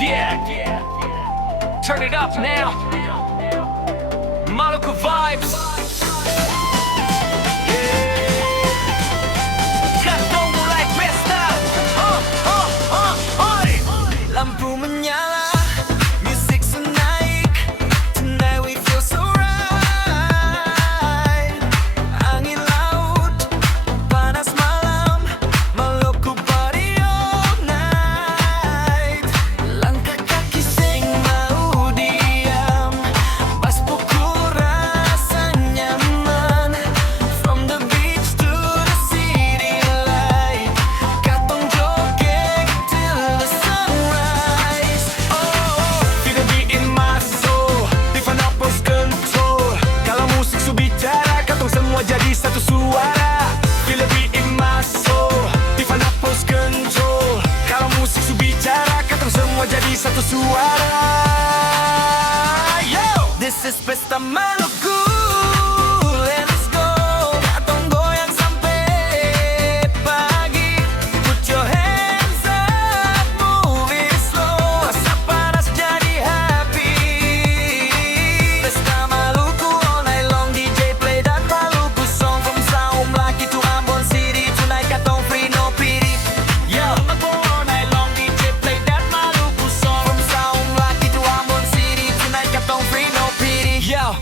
Yeah, turn it up now. Maluku vibes. Kantong mulai pesta. Lampu menyala, musik senaik. Tonight we feel so right. Angin laut, panas malam. Maluku party all night. Langkah kaki sing mau diam. Bas pukul rasa nyaman. From the beach to the city light. Katong joget till the sunrise. Oh, feel the beat in my soul. Different opposite control. Kalau musik su bicara, katong semua jadi satu suara. Feel the beat in my soul. Different opposite control. Kalau musik su bicara, katong semua jadi satu suara. Yo, this is Pesta Maluku. Let's go. Katong goyang sampai pagi. Put your hands up, move it slow. Rasa panas jadi happy. Pesta Maluku all night long. DJ play that Maluku song. From Saum Laki to Ambon City. Tonight katong free no pity. Yo, all night long. DJ play that Maluku song. From Saum Laki to Ambon City. Tonight katong free no pity. Yo,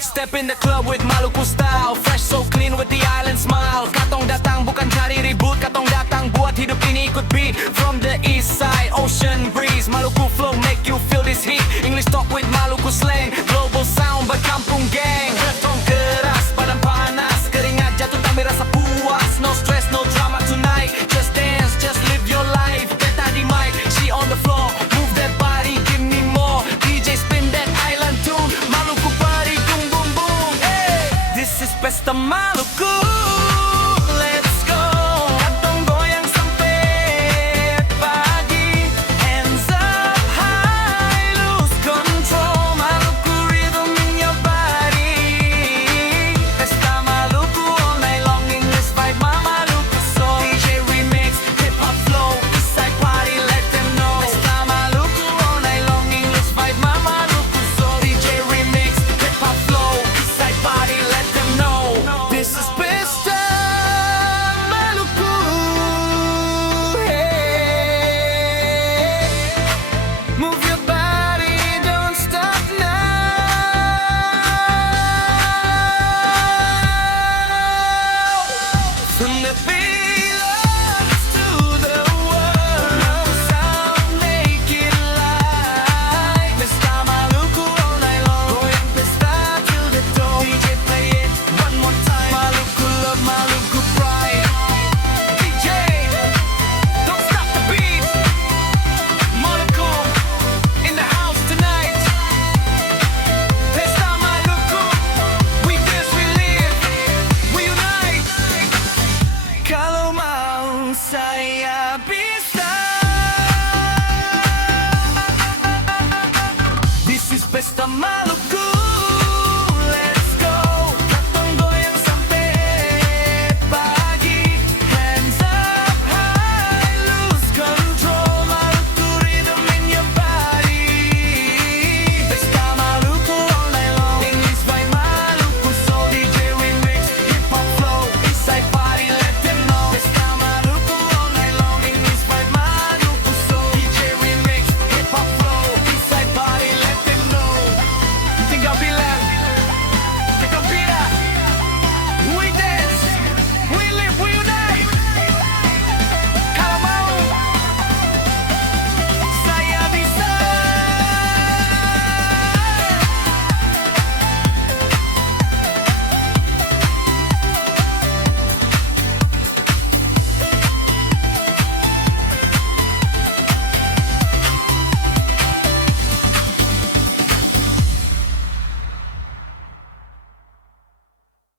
step in the club with Maluku style. Fresh so clean with the island smile. Katong datang bukan cari ribut. Katong datang buat hidup ini ikut beat. From the east side, ocean breeze. Maluku flow make you feel this heat. English talk with Maluku slang. Global sound berkampung gang. Katong keras, badan panas. Keringat jatuh tapi rasa puas. No stress, no drama tonight. Just dance, just live your life. Beta di mic, she on the floor. Move that body, give me more. DJ spin that island tune. Maluku party, boom boom boom. Hey, this is Pesta Maluku. Let's go. Katong goyang sampai pagi. Hands up high, lose control. Maluku rhythm in your body. Pesta Maluku all night long. English vibe, my Maluku soul. DJ remix, hip hop flow. Eastside party, let them know. Pesta Maluku all night long. English vibe, my Maluku soul. DJ remix, hip hop flow. Eastside party, let them know. This is Pesta Maluku. Hey, move your body, don't stop now. From the Philippines to the world, sound make it live. Pesta Maluku all night long. Goyang pesta till the dawn. DJ play it one more time. Maluku love, Maluku pride. DJ, don't stop the beat. Maluku in the house tonight. Pesta Maluku, we dance, we live, we unite. Kalau mau saya bisa. This is Pesta Maluku.